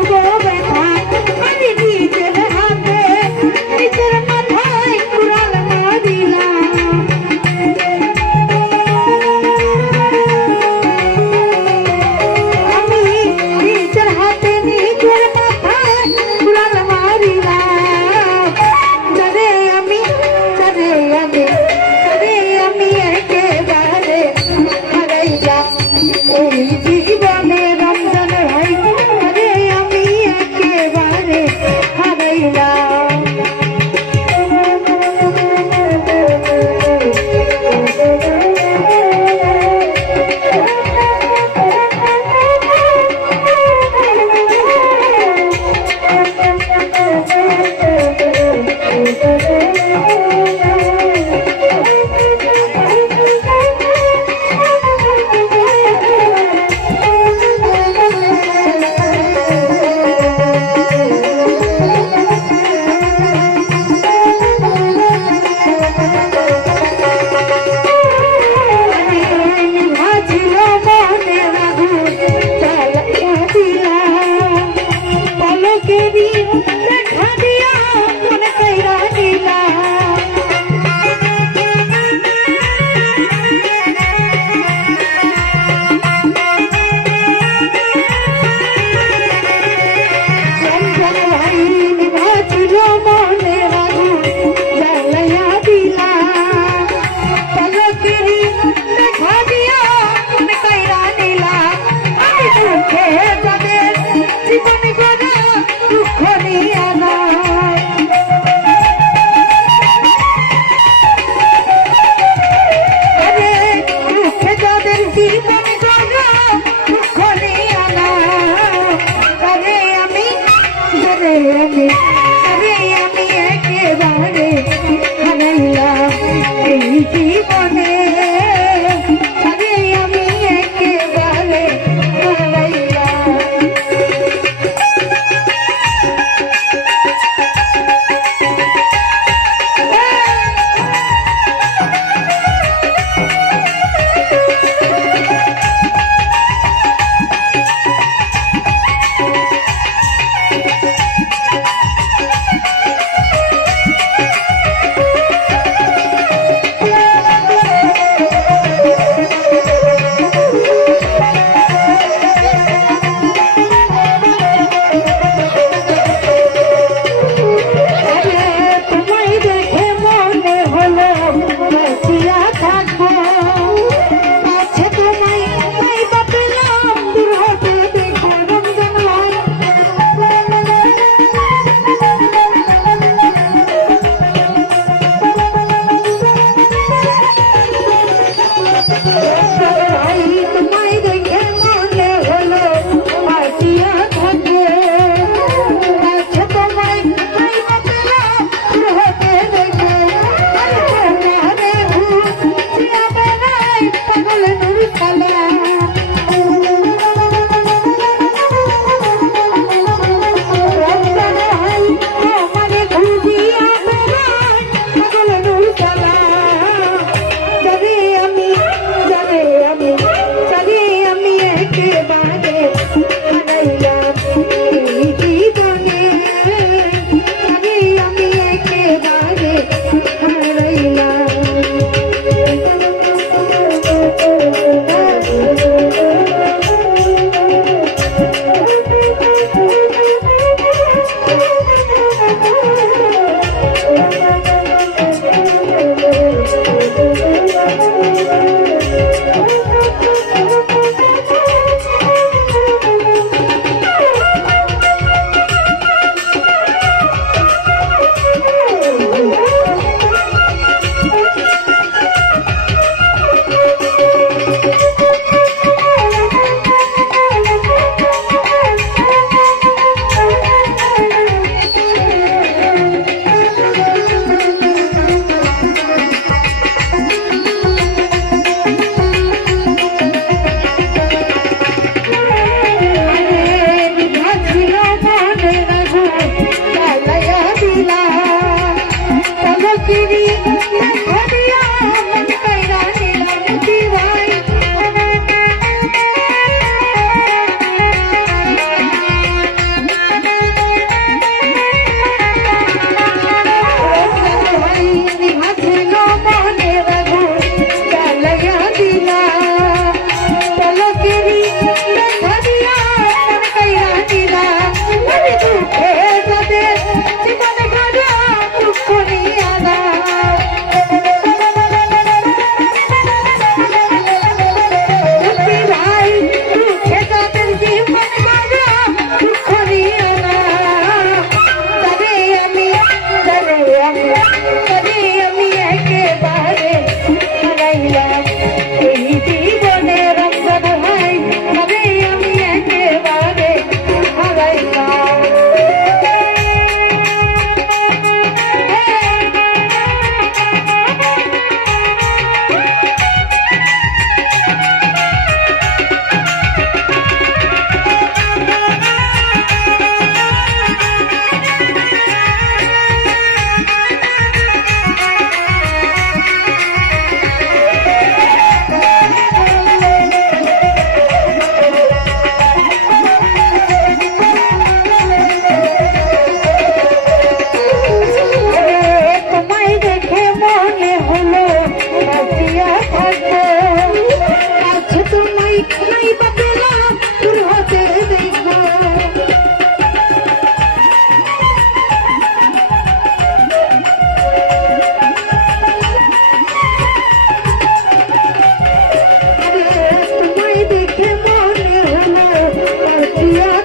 ಜಯ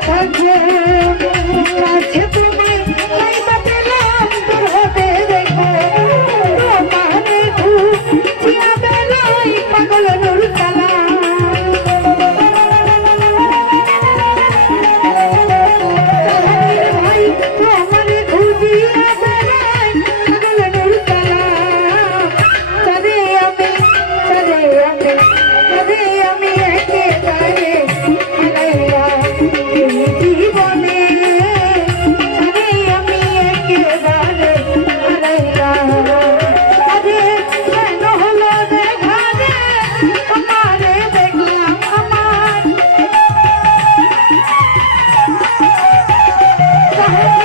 থাকে কাছে Bravo!